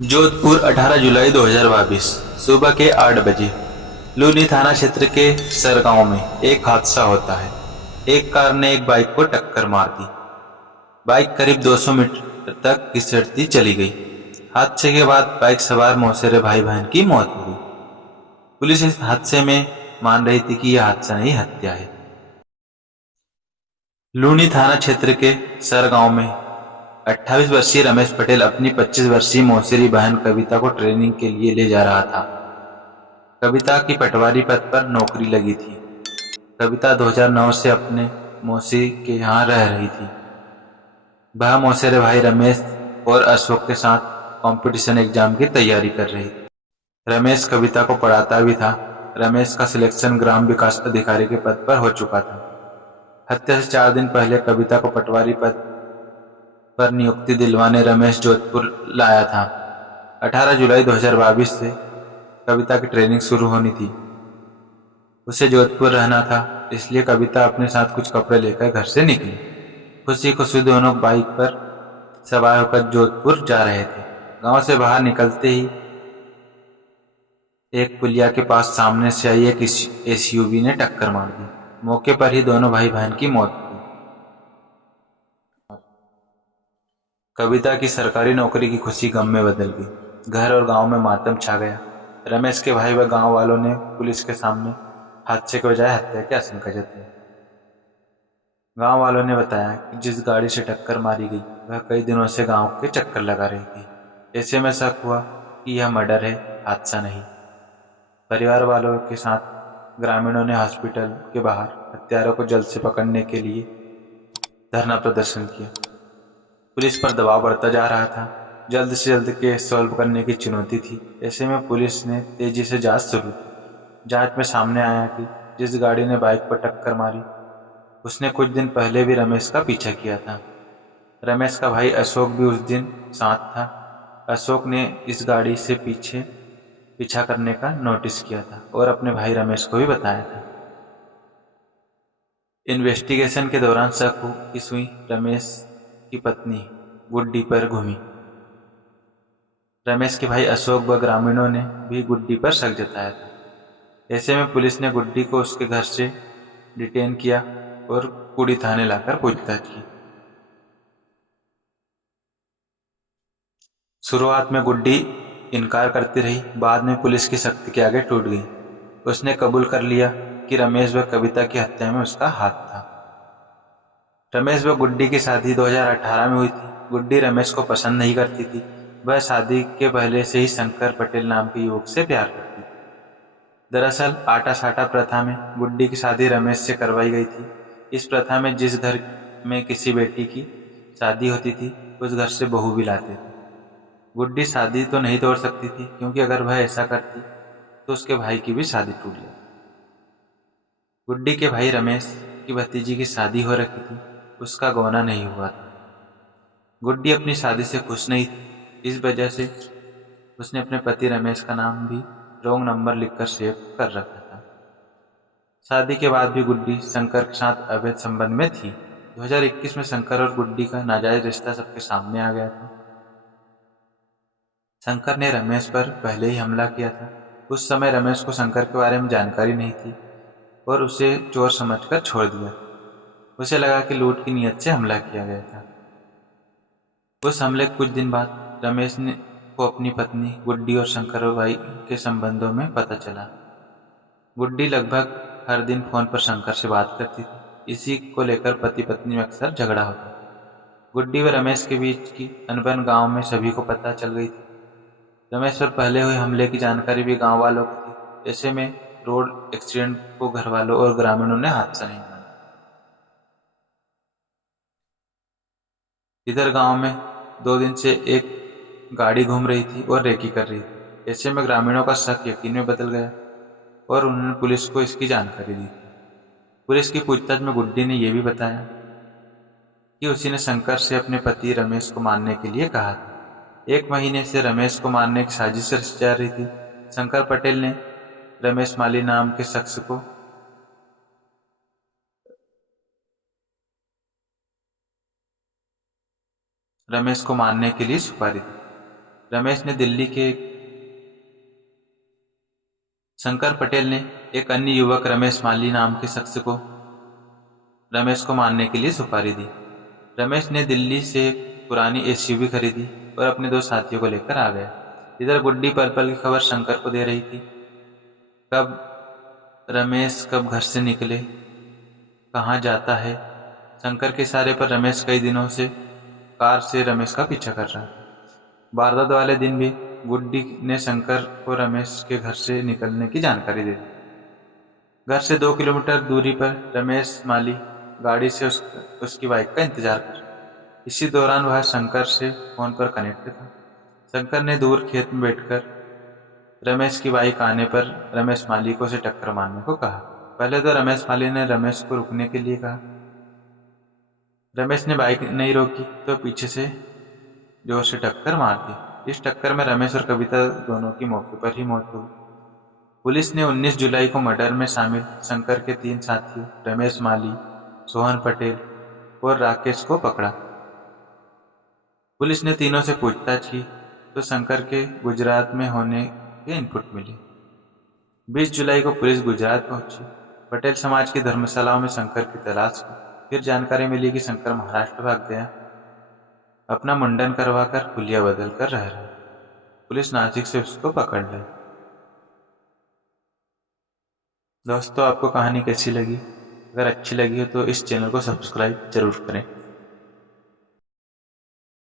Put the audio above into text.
जोधपुर 18 जुलाई 2022 सुबह के 8 बजे लूनी थाना क्षेत्र के सरगांव में एक हादसा होता है। एक कार ने एक बाइक को टक्कर मार दी। बाइक करीब 200 मीटर तक घिसटती चली गई। हादसे के बाद बाइक सवार मौसेरे भाई बहन की मौत हो गई। पुलिस इस हादसे में मान रही थी कि यह हादसा नहीं, हत्या है। लूनी थाना क्षेत्र के सरगांव में 28 वर्षीय रमेश पटेल अपनी 25 वर्षीय मौसेरी बहन कविता को ट्रेनिंग के लिए ले जा रहा था। कविता की पटवारी पद पर नौकरी लगी थी। कविता 2009 से अपने मौसी के यहाँ रह रही थी। वह मौसेरे भाई रमेश और अशोक के साथ कंपटीशन एग्जाम की तैयारी कर रही थी। रमेश कविता को पढ़ाता भी था। रमेश का सिलेक्शन ग्राम विकास अधिकारी के पद पर हो चुका था। हत्या से 4 दिन पहले कविता को पटवारी पद पर नियुक्ति दिलवाने रमेश जोधपुर लाया था। 18 जुलाई 2022 से कविता की ट्रेनिंग शुरू होनी थी। उसे जोधपुर रहना था, इसलिए कविता अपने साथ कुछ कपड़े लेकर घर से निकली। खुशी खुशी दोनों बाइक पर सवार होकर जोधपुर जा रहे थे। गांव से बाहर निकलते ही एक पुलिया के पास सामने से आई एक एसयूवी ने टक्कर मार दी। मौके पर ही दोनों भाई बहन की मौत हो गई। कविता की सरकारी नौकरी की खुशी गम में बदल गई। घर और गांव में मातम छा गया। रमेश के भाई व गांव वालों ने पुलिस के सामने हादसे के बजाय हत्या की आशंका जताई। गांव वालों ने बताया कि जिस गाड़ी से टक्कर मारी गई वह कई दिनों से गांव के चक्कर लगा रही थी। ऐसे में शक हुआ कि यह मर्डर है, हादसा नहीं। परिवार वालों के साथ ग्रामीणों ने हॉस्पिटल के बाहर हत्यारों को जल्द से पकड़ने के लिए धरना प्रदर्शन किया। पुलिस पर दबाव बढ़ता जा रहा था। जल्द से जल्द केस सॉल्व करने की चुनौती थी। ऐसे में पुलिस ने तेजी से जांच शुरू की। जांच में सामने आया कि जिस गाड़ी ने बाइक पर टक्कर मारी उसने कुछ दिन पहले भी रमेश का पीछा किया था। रमेश का भाई अशोक भी उस दिन साथ था। अशोक ने इस गाड़ी से पीछा करने का नोटिस किया था और अपने भाई रमेश को भी बताया था। इन्वेस्टिगेशन के दौरान शक की सुई रमेश की पत्नी गुड्डी पर घूमी। रमेश के भाई अशोक व ग्रामीणों ने भी गुड्डी पर शक जताया था। ऐसे में पुलिस ने गुड्डी को उसके घर से डिटेन किया और कुड़ी थाने लाकर पूछताछ की। शुरुआत में गुड्डी इनकार करती रही, बाद में पुलिस की सख्ती के आगे टूट गई। उसने कबूल कर लिया कि रमेश व कविता की हत्या में उसका हाथ था। रमेश व गुड्डी की शादी 2018 में हुई थी। गुड्डी रमेश को पसंद नहीं करती थी। वह शादी के पहले से ही शंकर पटेल नाम के युवक से प्यार करती थी। दरअसल आटा साटा प्रथा में गुड्डी की शादी रमेश से करवाई गई थी। इस प्रथा में जिस घर में किसी बेटी की शादी होती थी उस घर से बहू भी लाते थे। गुड्डी शादी तो नहीं तोड़ सकती थी, क्योंकि अगर वह ऐसा करती तो उसके भाई की भी शादी टूट जाती। गुड्डी के भाई रमेश की भतीजी की शादी हो रखी थी, उसका गौना नहीं हुआ था। गुड्डी अपनी शादी से खुश नहीं थी। इस वजह से उसने अपने पति रमेश का नाम भी रॉन्ग नंबर लिखकर सेव कर रखा था। शादी के बाद भी गुड्डी शंकर के साथ अवैध संबंध में थी। 2021 में शंकर और गुड्डी का नाजायज रिश्ता सबके सामने आ गया था। शंकर ने रमेश पर पहले ही हमला किया था। उस समय रमेश को शंकर के बारे में जानकारी नहीं थी और उसे चोर समझकर छोड़ दिया। उसे लगा कि लूट की नीयत से हमला किया गया था। उस हमले के कुछ दिन बाद रमेश ने को अपनी पत्नी गुड्डी और शंकर भाई के संबंधों में पता चला। गुड्डी लगभग हर दिन फोन पर शंकर से बात करती थी। इसी को लेकर पति पत्नी में अक्सर झगड़ा होता था। गुड्डी व रमेश के बीच की अनबन गांव में सभी को पता चल गई थी। रमेश पर पहले हुए हमले की जानकारी भी गांव वालों को थी। ऐसे में रोड एक्सीडेंट को घर वालों और ग्रामीणों ने हादसा नहीं माना। इधर गांव में 2 दिन से एक गाड़ी घूम रही थी और रेकी कर रही थी। ऐसे में ग्रामीणों का शक यकीन में बदल गया और उन्होंने पुलिस को इसकी जानकारी दी। पुलिस की पूछताछ में गुड्डी ने यह भी बताया कि उसी ने शंकर से अपने पति रमेश को मारने के लिए कहा था। 1 महीने से रमेश को मारने की साजिश रची जा रही थी। शंकर पटेल ने रमेश माली नाम के शख्स को रमेश को मारने के लिए सुपारी दी। रमेश ने दिल्ली के शंकर पटेल ने एक अन्य युवक रमेश माली नाम के शख्स को रमेश को मारने के लिए सुपारी दी। रमेश ने दिल्ली से एक पुरानी एसयूवी खरीदी और अपने 2 साथियों को लेकर आ गया। इधर गुड्डी पल पल की खबर शंकर को दे रही थी। कब रमेश कब घर से निकले, कहाँ जाता है। शंकर के इशारे पर रमेश कई दिनों से कार से रमेश का पीछा कर रहा। वारदात वाले दिन भी गुड्डी ने शंकर को रमेश के घर से निकलने की जानकारी दे दी। घर से 2 किलोमीटर दूरी पर रमेश माली गाड़ी से उसकी बाइक का इंतजार कर। इसी दौरान वह शंकर से फोन पर कनेक्ट था। शंकर ने दूर खेत में बैठकर रमेश की बाइक आने पर रमेश माली को उसे टक्कर मारने को कहा। पहले तो रमेश माली ने रमेश को रुकने के लिए कहा। रमेश ने बाइक नहीं रोकी तो पीछे से जोर से टक्कर मार दी। इस टक्कर में रमेश और कविता दोनों की मौके पर ही मौत हो गई। पुलिस ने 19 जुलाई को मर्डर में शामिल शंकर के 3 साथियों रमेश माली, सोहन पटेल और राकेश को पकड़ा। पुलिस ने तीनों से पूछताछ की तो शंकर के गुजरात में होने के इनपुट मिले। 20 जुलाई को पुलिस गुजरात पहुंची। पटेल समाज की धर्मशालाओं में शंकर की तलाश की। फिर जानकारी मिली कि शंकर महाराष्ट्र भाग गया, अपना मुंडन करवाकर हुलिया बदल कर रह रहा। पुलिस नासिक से उसको पकड़ ली। दोस्तों, आपको कहानी कैसी लगी? अगर अच्छी लगी हो तो इस चैनल को सब्सक्राइब जरूर करें।